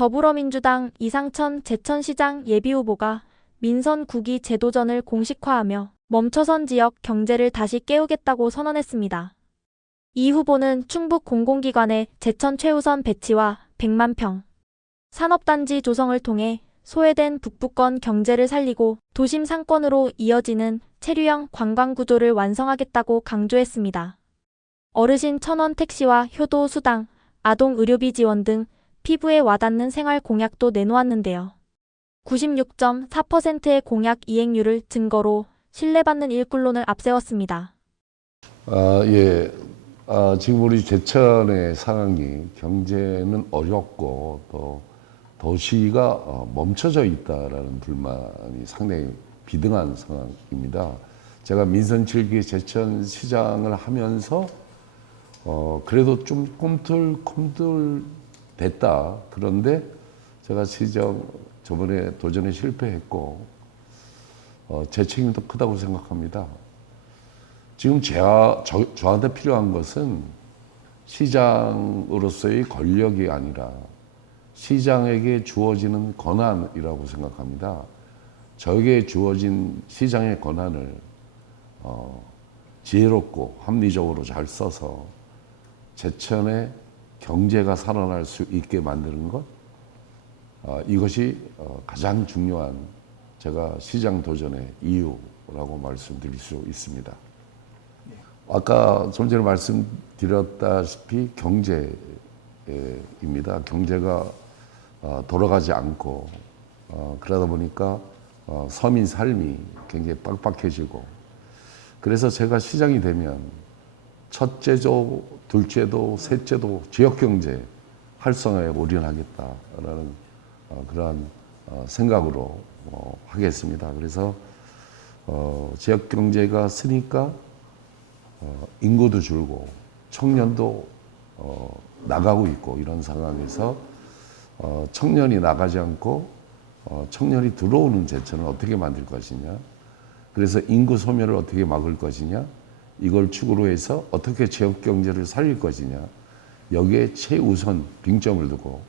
더불어민주당 이상천 제천시장 예비후보가 민선 9기 제도전을 공식화하며 멈춰선 지역 경제를 다시 깨우겠다고 선언했습니다. 이 후보는 충북 공공기관의 제천 최우선 배치와 100만 평 산업단지 조성을 통해 소외된 북부권 경제를 살리고 도심 상권으로 이어지는 체류형 관광 구조를 완성하겠다고 강조했습니다. 어르신 1,000원 택시와 효도 수당, 아동 의료비 지원 등 피부에 와닿는 생활 공약도 내놓았는데요. 96.4%의 공약 이행률을 증거로 신뢰받는 일꾼론을 앞세웠습니다. 예. 지금 우리 제천의 상황이 경제는 어렵고 또 도시가 멈춰져 있다라는 불만이 상당히 비등한 상황입니다. 제가 민선 7기 제천시장을 하면서 그래도 좀 꿈틀꿈틀 됐다. 그런데 제가 시정 저번에 도전에 실패했고 제 책임도 크다고 생각합니다. 지금 저한테 필요한 것은 시장으로서의 권력이 아니라 시장에게 주어지는 권한이라고 생각합니다. 저에게 주어진 시장의 권한을 지혜롭고 합리적으로 잘 써서 제천의 경제가 살아날 수 있게 만드는 것, 이것이 가장 중요한 제가 시장 도전의 이유라고 말씀드릴 수 있습니다. 아까 좀 전에 말씀드렸다시피 경제입니다. 경제가 돌아가지 않고 그러다 보니까 서민 삶이 굉장히 빡빡해지고, 그래서 제가 시장이 되면 첫째도, 둘째도, 셋째도 지역경제 활성화에 올인하겠다라는 그러한 생각으로 하겠습니다. 그래서 지역경제가 쓰니까 인구도 줄고 청년도 나가고 있고, 이런 상황에서 청년이 나가지 않고 청년이 들어오는 제천을 어떻게 만들 것이냐, 그래서 인구 소멸을 어떻게 막을 것이냐, 이걸 축으로 해서 어떻게 지역 경제를 살릴 것이냐, 여기에 최우선 빙점을 두고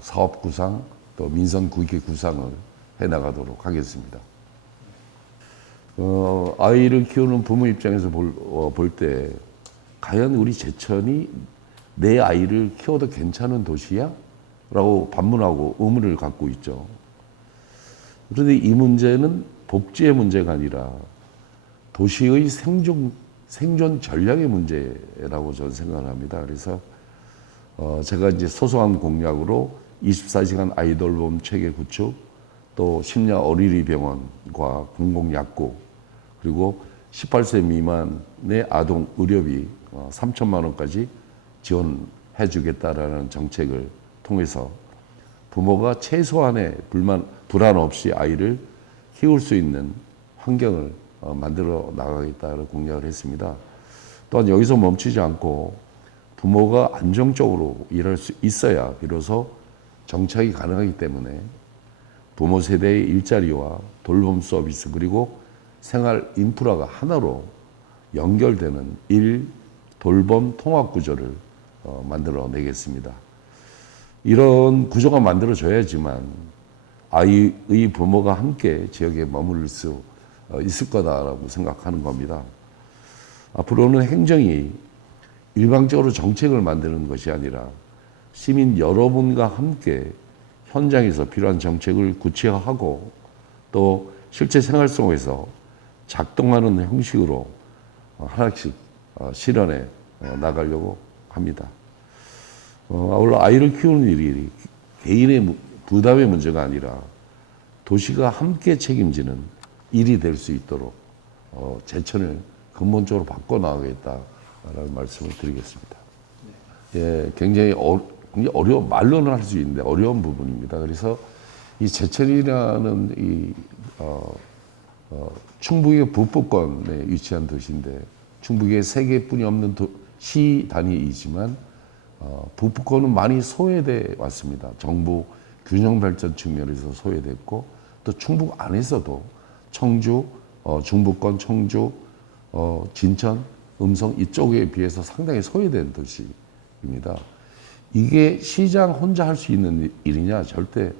사업 구상 또 민선 9기 구상을 해나가도록 하겠습니다. 아이를 키우는 부모 입장에서 볼 때 과연 우리 제천이 내 아이를 키워도 괜찮은 도시야? 라고 반문하고 의문을 갖고 있죠. 그런데 이 문제는 복지의 문제가 아니라 도시의 생존 전략의 문제라고 저는 생각을 합니다. 그래서 제가 이제 소소한 공약으로 24시간 아이돌봄 체계 구축, 또 심야 어린이 병원과 공공약국, 그리고 18세 미만의 아동 의료비 3천만 원까지 지원해 주겠다라는 정책을 통해서 부모가 최소한의 불안 없이 아이를 키울 수 있는 환경을 만들어 나가겠다는 공약을 했습니다. 또한 여기서 멈추지 않고 부모가 안정적으로 일할 수 있어야 비로소 정착이 가능하기 때문에 부모 세대의 일자리와 돌봄 서비스, 그리고 생활 인프라가 하나로 연결되는 돌봄 통합 구조를 만들어 내겠습니다. 이런 구조가 만들어져야지만 아이의 부모가 함께 지역에 머무를 수 있을 거다라고 생각하는 겁니다. 앞으로는 행정이 일방적으로 정책을 만드는 것이 아니라 시민 여러분과 함께 현장에서 필요한 정책을 구체화하고 또 실제 생활 속에서 작동하는 형식으로 하나씩 실현해 나가려고 합니다. 아울러 아이를 키우는 일이 개인의 부담의 문제가 아니라 도시가 함께 책임지는 일이 될 수 있도록 제천을 근본적으로 바꿔나가겠다라는 말씀을 드리겠습니다. 예, 굉장히 말로는 할 수 있는데 어려운 부분입니다. 그래서 이 제천이라는 이 충북의 북부권에 위치한 도시인데, 충북에 3개뿐이 없는 시 단위이지만 북부권은 많이 소외돼 왔습니다. 정부 균형 발전 측면에서 소외됐고, 또 충북 안에서도 청주, 중부권 청주, 진천, 음성 이쪽에 비해서 상당히 소외된 도시입니다. 이게 시장 혼자 할 수 있는 일이냐? 절대.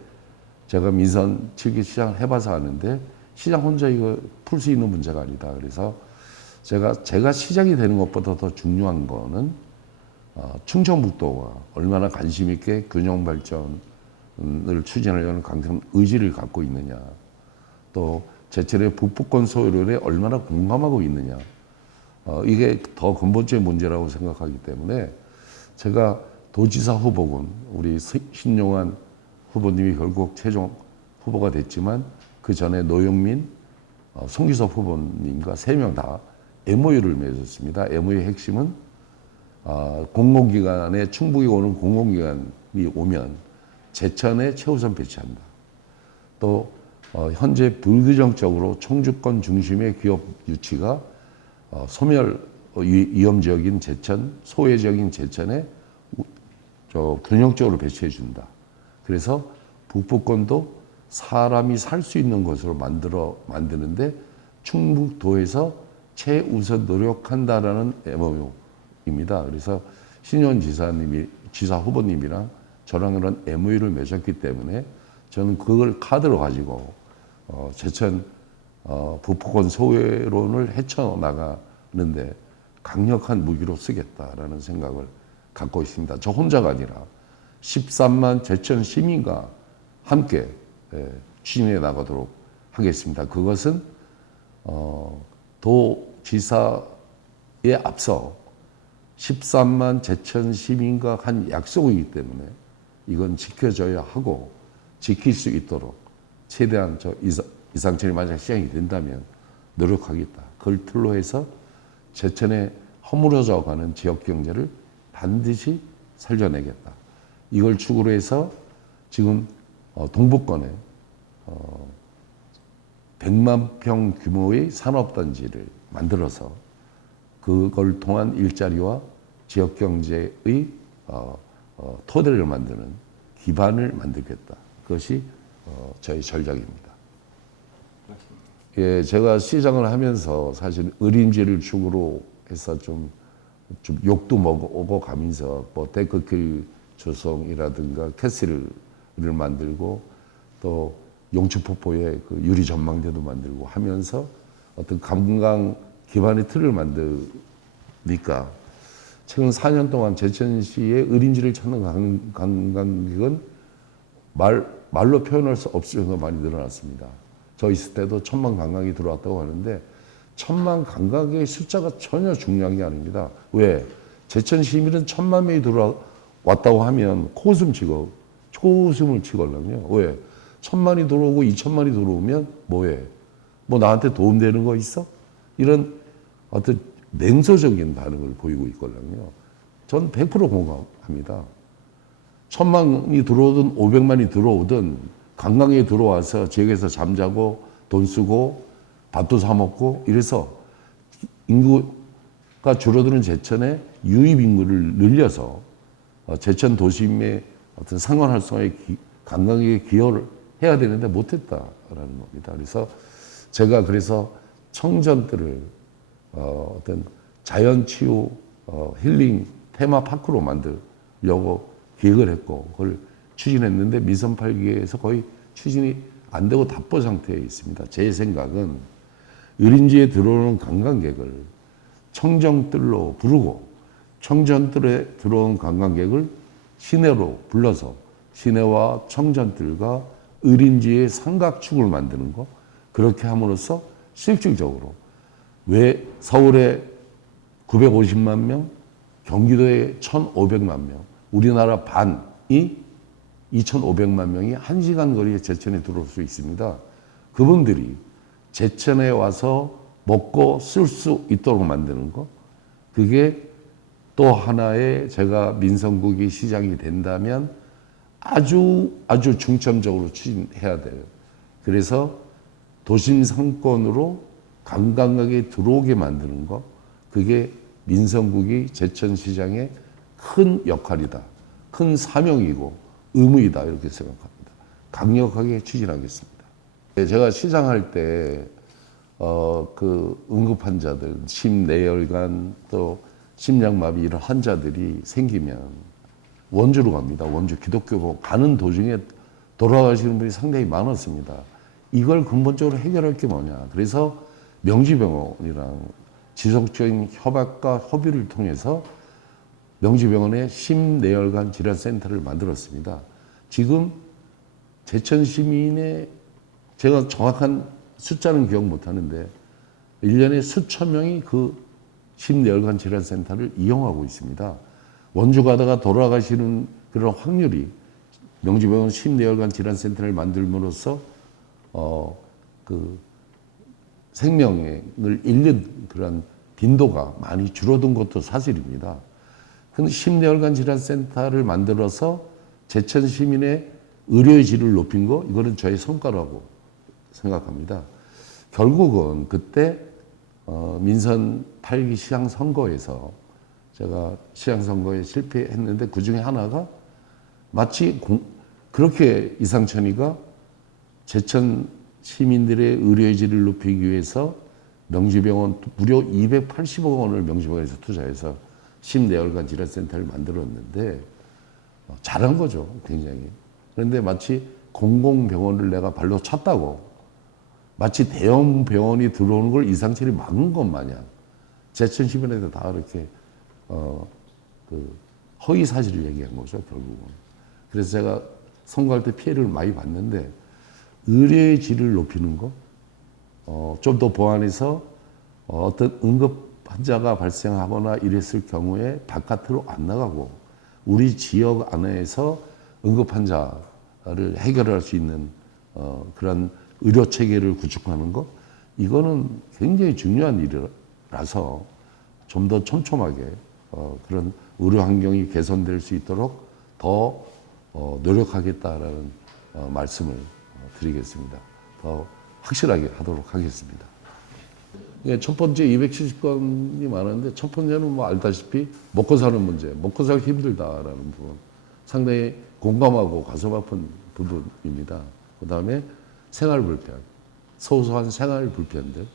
제가 민선 7기 시장을 해봐서 아는데 시장 혼자 이거 풀 수 있는 문제가 아니다. 그래서 제가 시장이 되는 것보다 더 중요한 거는 충청북도가 얼마나 관심 있게 균형 발전을 추진하려는 강한 의지를 갖고 있느냐. 또 제철의 북부권 소유를 얼마나 공감하고 있느냐. 이게 더 근본적인 문제라고 생각하기 때문에 제가 도지사 후보군 우리 신용환 후보님이 결국 최종 후보가 됐지만 그 전에 노영민, 송기섭 후보님과 3명 다 MOU를 맺었습니다. MOU의 핵심은 공공기관에 충북에 오는 공공기관이 오면 제천에 최우선 배치한다. 또 현재 불규정적으로 청주권 중심의 기업 유치가 소멸 위험 지역인 제천, 소외 지역인 제천에 균형적으로 배치해 준다. 그래서 북부권도 사람이 살 수 있는 곳으로 만드는데 충북도에서 최우선 노력한다라는 MOU입니다. 그래서 신현 지사 후보님이랑 저랑 그런 MOU를 맺었기 때문에 저는 그걸 카드로 가지고 제천 북부권 소외론을 헤쳐나가는데 강력한 무기로 쓰겠다라는 생각을 갖고 있습니다. 저 혼자가 아니라 13만 제천 시민과 함께 추진해 나가도록 하겠습니다. 그것은 도지사에 앞서 13만 제천 시민과 한 약속이기 때문에 이건 지켜져야 하고 지킬 수 있도록 최대한 이상철이 만약 시행이 된다면 노력하겠다. 그걸 틀로 해서 제천에 허물어져 가는 지역 경제를 반드시 살려내겠다. 이걸 축으로 해서 지금 동북권에 100만 평 규모의 산업단지를 만들어서 그걸 통한 일자리와 지역 경제의 토대를 만드는 기반을 만들겠다. 그것이 저희 전략입니다. 예, 제가 시장을 하면서 사실 의림지를 축으로 해서 좀 욕도 먹어 가면서 뭐 데크길 조성이라든가 캐슬을 만들고 또 용추폭포에 그 유리 전망대도 만들고 하면서 어떤 관광 기반의 틀을 만드니까 최근 4년 동안 제천시의 의림지를 찾는 관광객은 말로 표현할 수 없을 정도로 많이 늘어났습니다. 저 있을 때도 1,000만 관광이 들어왔다고 하는데 1,000만 관광객의 숫자가 전혀 중요한 게 아닙니다. 왜? 제천 시민은 1,000만 명이 들어왔다고 하면 코웃음을 치거든요. 왜? 1,000만이 들어오고 2,000만이 들어오면 뭐해? 뭐 나한테 도움되는 거 있어? 이런 어떤 냉소적인 반응을 보이고 있거든요. 전 100% 공감합니다. 1,000만이 들어오든 500만이 들어오든 관광에 들어와서 지역에서 잠자고 돈 쓰고 밥도 사 먹고 이래서 인구가 줄어드는 제천에 유입 인구를 늘려서 제천 도심의 어떤 상권 활성화에 관광에 기여를 해야 되는데 못했다라는 겁니다. 그래서 제가 청전들을 어떤 자연치유 힐링 테마파크로 만들려고 기획을 했고 그걸 추진했는데 민선 8기에서 거의 추진이 안 되고 답보 상태에 있습니다. 제 생각은 의림지에 들어오는 관광객을 청정뜰로 부르고 청정뜰에 들어온 관광객을 시내로 불러서 시내와 청정뜰과 의림지의 삼각축을 만드는 거 그렇게 함으로써 실질적으로 왜 서울에 950만 명, 경기도에 1,500만 명, 우리나라 반이 2,500만 명이 1시간 거리에 제천에 들어올 수 있습니다. 그분들이 제천에 와서 먹고 쓸 수 있도록 만드는 거 그게 또 하나의 제가 민선국이 시장이 된다면 아주 중점적으로 추진해야 돼요. 그래서 도심 상권으로 관광객이 들어오게 만드는 거 그게 민선국이 제천시장의 큰 역할이다. 큰 사명이고 의무이다 이렇게 생각합니다. 강력하게 추진하겠습니다. 제가 시장할 때 그 응급 환자들, 심내혈관 또 심장마비 이런 환자들이 생기면 원주로 갑니다. 원주 기독교고 가는 도중에 돌아가시는 분이 상당히 많았습니다. 이걸 근본적으로 해결할 게 뭐냐. 그래서 명지병원이랑 지속적인 협약과 협의를 통해서 명지병원에 심내혈관 질환센터를 만들었습니다. 지금 제천 시민의 제가 정확한 숫자는 기억 못 하는데 1년에 수천 명이 그 심내혈관 질환센터를 이용하고 있습니다. 원주 가다가 돌아가시는 그런 확률이 명지병원 심내혈관 질환센터를 만들므로써 그 생명을 잃는 그런 빈도가 많이 줄어든 것도 사실입니다. 근데 심내혈관 질환센터를 만들어서 제천 시민의 의료의 질을 높인 거 이거는 저의 성과라고 생각합니다. 결국은 그때 민선 8기 시장 선거에서 제가 시장 선거에 실패했는데 그 중에 하나가 마치 그렇게 이상천이가 제천 시민들의 의료의 질을 높이기 위해서 명지병원 무려 280억 원을 명지병원에서 투자해서 심내혈관 질환센터를 만들었는데 잘한 거죠, 굉장히. 그런데 마치 공공병원을 내가 발로 찼다고 마치 대형 병원이 들어오는 걸 이상철이 막은 것 마냥 제천 시민한테 다 이렇게 그 허위 사실을 얘기한 거죠, 결국은. 그래서 제가 선거할 때 피해를 많이 봤는데 의료의 질을 높이는 거, 좀 더 보완해서 어떤 응급 환자가 발생하거나 이랬을 경우에 바깥으로 안 나가고 우리 지역 안에서 응급 환자를 해결할 수 있는 그런 의료 체계를 구축하는 것, 이거는 굉장히 중요한 일이라서 좀 더 촘촘하게 그런 의료 환경이 개선될 수 있도록 더 노력하겠다라는 말씀을 드리겠습니다. 더 확실하게 하도록 하겠습니다. 첫 번째 270건이 많은데 첫 번째는 뭐 알다시피 먹고 사는 문제, 먹고 살기 힘들다라는 부분 상당히 공감하고 가슴 아픈 부분입니다. 그 다음에 생활 불편, 소소한 생활 불편들.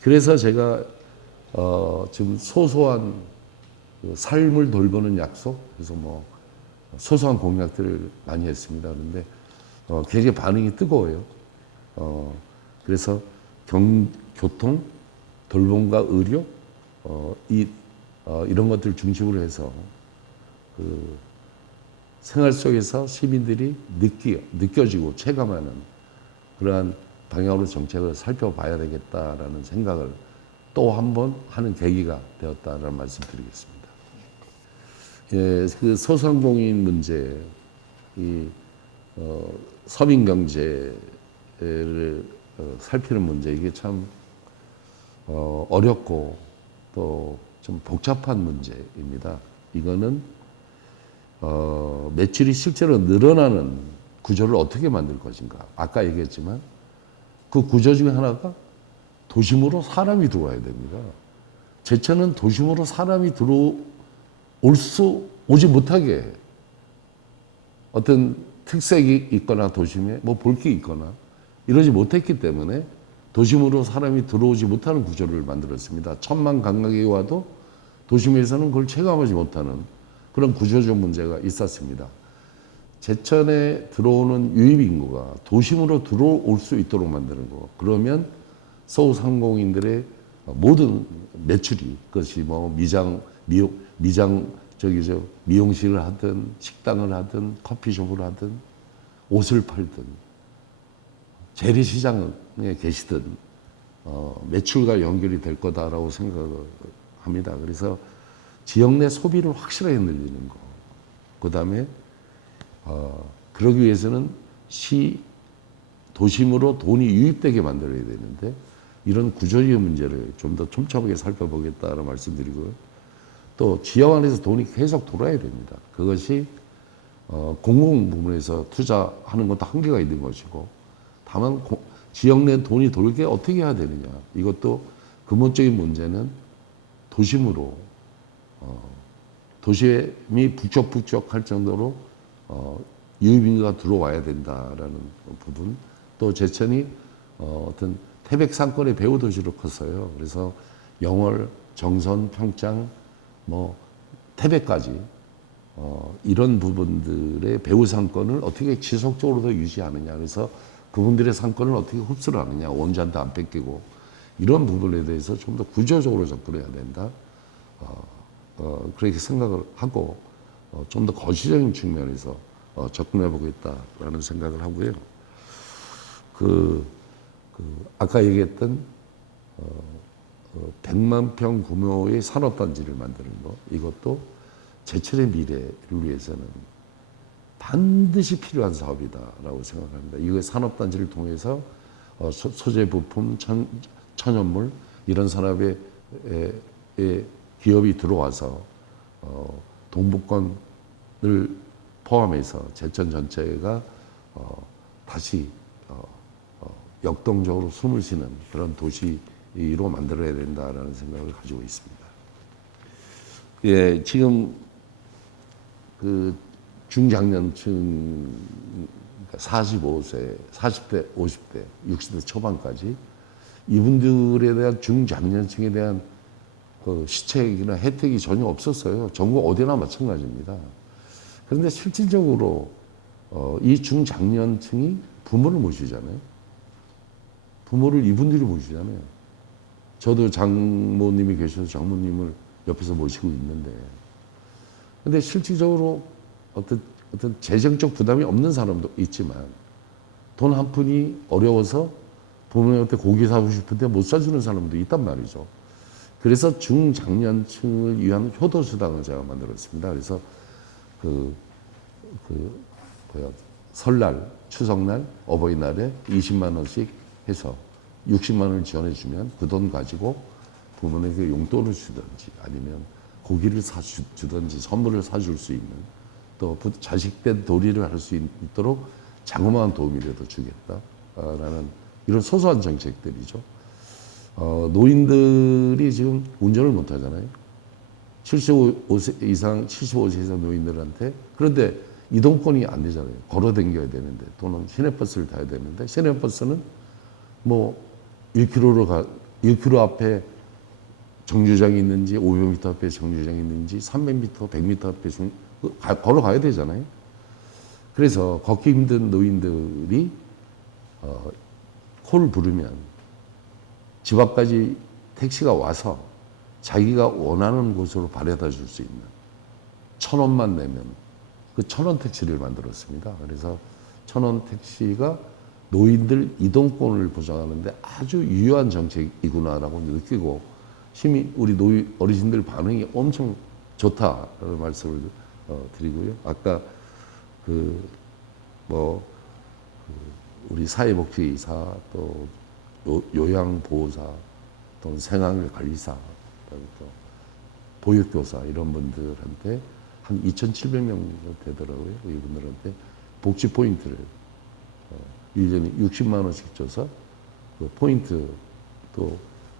그래서 제가 지금 소소한 그 삶을 돌보는 약속, 그래서 뭐 소소한 공약들을 많이 했습니다. 그런데 굉장히 반응이 뜨거워요. 그래서 교통, 돌봄과 의료, 이런 것들 중심으로 해서 그 생활 속에서 시민들이 느껴지고 체감하는 그러한 방향으로 정책을 살펴봐야 되겠다라는 생각을 또 한 번 하는 계기가 되었다라는 말씀 드리겠습니다. 예, 그 소상공인 문제, 서민 경제를 살피는 문제, 이게 참 어렵고 또 좀 복잡한 문제입니다. 이거는 매출이 실제로 늘어나는 구조를 어떻게 만들 것인가. 아까 얘기했지만 그 구조 중에 하나가 도심으로 사람이 들어와야 됩니다. 제천은 도심으로 사람이 오지 못하게 어떤 특색이 있거나 도심에 뭐 볼 게 있거나 이러지 못했기 때문에 도심으로 사람이 들어오지 못하는 구조를 만들었습니다. 1,000만 관광객이 와도 도심에서는 그걸 체감하지 못하는 그런 구조적 문제가 있었습니다. 제천에 들어오는 유입 인구가 도심으로 들어올 수 있도록 만드는 거. 그러면 소상공인들의 모든 매출이 그것이 뭐 미용실을 하든 식당을 하든 커피숍을 하든 옷을 팔든 재래시장에 계시든 매출과 연결이 될 거다라고 생각합니다. 그래서 지역 내 소비를 확실하게 늘리는 거. 그 다음에 그러기 위해서는 도심으로 돈이 유입되게 만들어야 되는데 이런 구조적 문제를 좀 더 촘촘하게 살펴보겠다는 말씀드리고요. 또 지역 안에서 돈이 계속 돌아야 됩니다. 그것이 공공 부문에서 투자하는 것도 한계가 있는 것이고 다만 지역 내 돈이 돌게 어떻게 해야 되느냐. 이것도 근본적인 문제는 도심으로 도심이 북적북적할 정도로 유입인구가 들어와야 된다라는 부분. 또 제천이 어떤 태백 상권의 배후 도시로 컸어요. 그래서 영월, 정선, 평창, 뭐 태백까지 이런 부분들의 배후 상권을 어떻게 지속적으로 더 유지하느냐. 그래서 그분들의 상권을 어떻게 흡수를 하느냐. 원주한테 안 뺏기고 이런 부분에 대해서 좀 더 구조적으로 접근해야 된다. 그렇게 생각을 하고 좀 더 거시적인 측면에서 접근해 보겠다라는 생각을 하고요. 아까 얘기했던 100만 평 규모의 산업단지를 만드는 거, 이것도 제철의 미래를 위해서는 반드시 필요한 사업이다라고 생각합니다. 이거 산업단지를 통해서 소재 부품, 천연물 이런 산업에 기업이 들어와서 동북권을 포함해서 제천 전체가 다시 역동적으로 숨을 쉬는 그런 도시로 만들어야 된다라는 생각을 가지고 있습니다. 예, 지금 그 중장년층 45세, 40대, 50대, 60대 초반까지 이분들에 대한 중장년층에 대한 그 시책이나 혜택이 전혀 없었어요. 전국 어디나 마찬가지입니다. 그런데 실질적으로 이 중장년층이 부모를 모시잖아요. 부모를 이분들이 모시잖아요. 저도 장모님이 계셔서 장모님을 옆에서 모시고 있는데, 근데 실질적으로 어떤 재정적 부담이 없는 사람도 있지만 돈 한 푼이 어려워서 부모님한테 고기 사고 싶은데 못 사주는 사람도 있단 말이죠. 그래서 중장년층을 위한 효도수당을 제가 만들었습니다. 그래서 설날, 추석날, 어버이날에 20만 원씩 해서 60만 원을 지원해 주면 그 돈 가지고 부모님에게 용돈을 주든지 아니면 고기를 사주든지 선물을 사줄 수 있는, 또 자식된 도리를 할 수 있도록 자그마한 도움이라도 주겠다라는 이런 소소한 정책들이죠. 노인들이 지금 운전을 못 하잖아요. 75세 이상 노인들한테. 그런데 이동권이 안 되잖아요. 걸어 다녀야 되는데, 또는 시내버스를 타야 되는데, 시내버스는 뭐 1km 앞에 정류장이 있는지, 500m 앞에 정류장이 있는지, 300m, 100m 앞에 걸어가야 되잖아요. 그래서 걷기 힘든 노인들이 콜을 부르면 집 앞까지 택시가 와서 자기가 원하는 곳으로 바래다 줄 수 있는, 1,000원만 내면 그 1,000원 택시를 만들었습니다. 그래서 1,000원 택시가 노인들 이동권을 보장하는데 아주 유효한 정책이구나라고 느끼고, 우리 어르신들 반응이 엄청 좋다라는 말씀을 드리고요. 아까 우리 사회복지사, 또 요양보호사, 또는 생활관리사, 또 보육교사 이런 분들한테 한 2,700명 되더라고요. 이분들한테 복지 포인트를 1년에 60만 원씩 줘서 그 포인트 또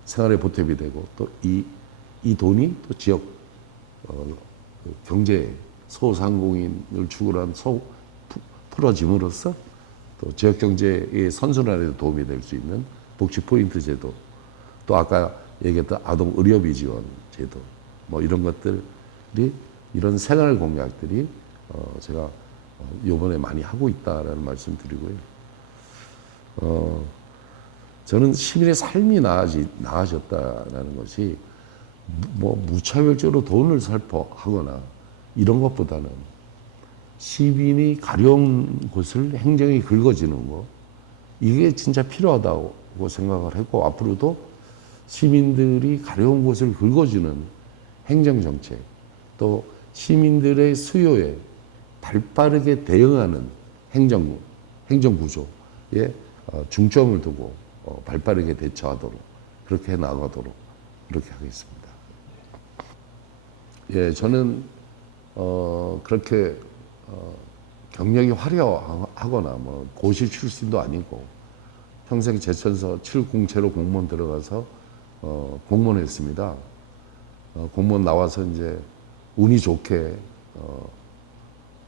생활에 보탬이 되고, 또 이 돈이 또 지역 경제 소상공인을 축으로 풀어짐으로써 또 지역 경제의 선순환에도 도움이 될 수 있는 복지 포인트 제도, 또 아까 얘기했던 아동 의료비 지원 제도, 뭐 이런 것들이, 이런 생활 공약들이 제가 요번에 많이 하고 있다라는 말씀 드리고요. 저는 시민의 삶이 나아졌다라는 것이 뭐 무차별적으로 돈을 살포하거나 이런 것보다는 시민이 가려운 곳을 행정이 긁어지는 거, 이게 진짜 필요하다고 생각을 했고, 앞으로도 시민들이 가려운 곳을 긁어주는 행정정책, 또 시민들의 수요에 발빠르게 대응하는 행정구조에 중점을 두고 발빠르게 대처하도록, 그렇게 나가도록 그렇게 하겠습니다. 예, 저는 그렇게 경력이 화려하거나 뭐 고시 출신도 아니고, 평생 제천서 7공채로 공무원 들어가서 공무원 했습니다. 공무원 나와서 이제 운이 좋게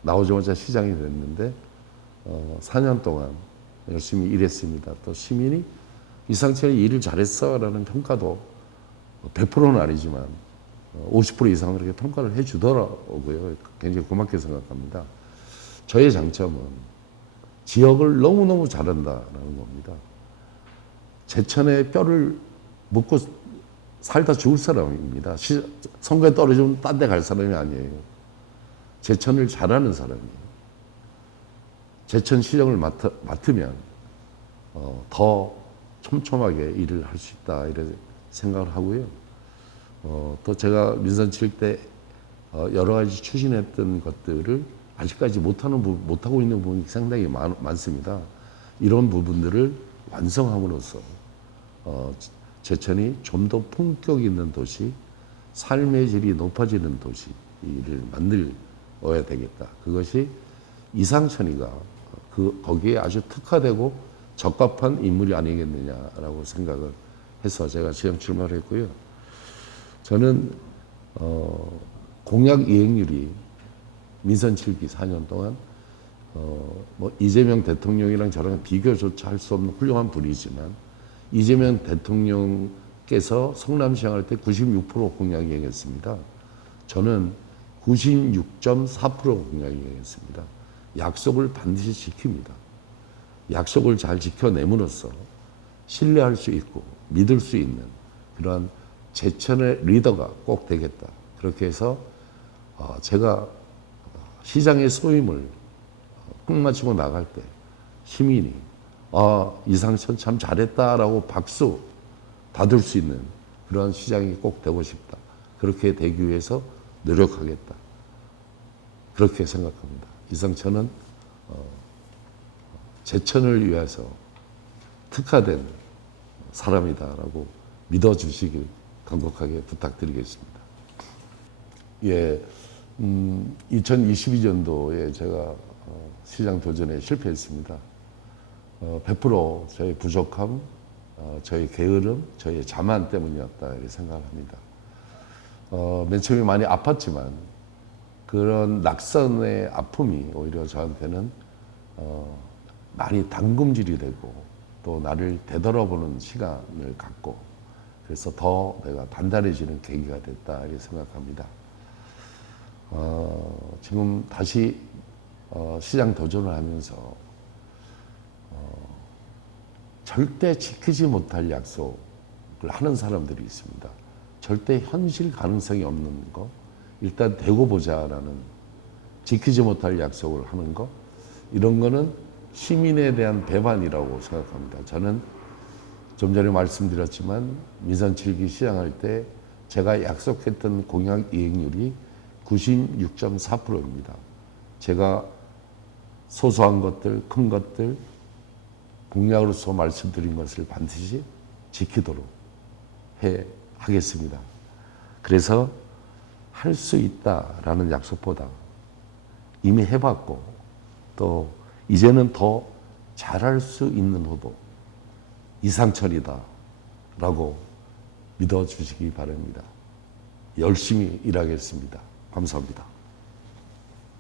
나오자마자 시장이 됐는데 4년 동안 열심히 일했습니다. 또 시민이 이상철이 일을 잘했어라는 평가도 100%는 아니지만 50% 이상 그렇게 평가를 해주더라고요. 굉장히 고맙게 생각합니다. 저의 장점은 지역을 너무너무 잘한다라는 겁니다. 제천에 뼈를 묻고 살다 죽을 사람입니다. 선거에 떨어지면 딴 데 갈 사람이 아니에요. 제천을 잘하는 사람이에요. 제천시정을 맡으면 더 촘촘하게 일을 할 수 있다 이런 생각을 하고요. 또 제가 민선 칠 때 여러 가지 추진했던 것들을 아직까지 못하고 있는 부분이 상당히 많습니다. 이런 부분들을 완성함으로써 제천이 좀 더 품격 있는 도시, 삶의 질이 높아지는 도시를 만들어야 되겠다. 그것이 이상천이가 거기에 아주 특화되고 적합한 인물이 아니겠느냐라고 생각을 해서 제가 지역 출마를 했고요. 저는 공약 이행률이 민선 7기 4년 동안 뭐 이재명 대통령이랑 저랑 비교조차 할 수 없는 훌륭한 분이지만 이재명 대통령께서 성남시장 할 때 96% 공약 이행했습니다. 저는 96.4% 공약 이행했습니다. 약속을 반드시 지킵니다. 약속을 잘 지켜냄으로써 신뢰할 수 있고 믿을 수 있는 그러한 제천의 리더가 꼭 되겠다. 그렇게 해서 제가 시장의 소임을 꼭 마치고 나갈 때 시민이 이상천 참 잘했다라고 박수 받을 수 있는 그런 시장이 꼭 되고 싶다. 그렇게 되기 위해서 노력하겠다. 그렇게 생각합니다. 이상천은 제천을 위해서 특화된 사람이다라고 믿어주시길 간곡하게 부탁드리겠습니다. 예, 2022년도에 제가 시장 도전에 실패했습니다. 100% 저의 부족함, 저의 게으름, 저의 자만 때문이었다 이렇게 생각을 합니다. 맨 처음에 많이 아팠지만 그런 낙선의 아픔이 오히려 저한테는 많이 담금질이 되고 또 나를 되돌아보는 시간을 갖고 그래서 더 내가 단단해지는 계기가 됐다 이렇게 생각합니다. 지금 다시 시장 도전을 하면서 절대 지키지 못할 약속을 하는 사람들이 있습니다. 절대 현실 가능성이 없는 거, 일단 대고 보자라는 지키지 못할 약속을 하는 거, 이런 거는 시민에 대한 배반이라고 생각합니다. 저는 좀 전에 말씀드렸지만 민선 7기 시장할 때 제가 약속했던 공약 이행률이 96.4%입니다. 제가 소소한 것들, 큰 것들, 공약으로서 말씀드린 것을 반드시 지키도록 하겠습니다. 그래서 할 수 있다라는 약속보다 이미 해봤고 또 이제는 더 잘할 수 있는 후보 이상천이다라고 믿어주시기 바랍니다. 열심히 일하겠습니다. 감사합니다.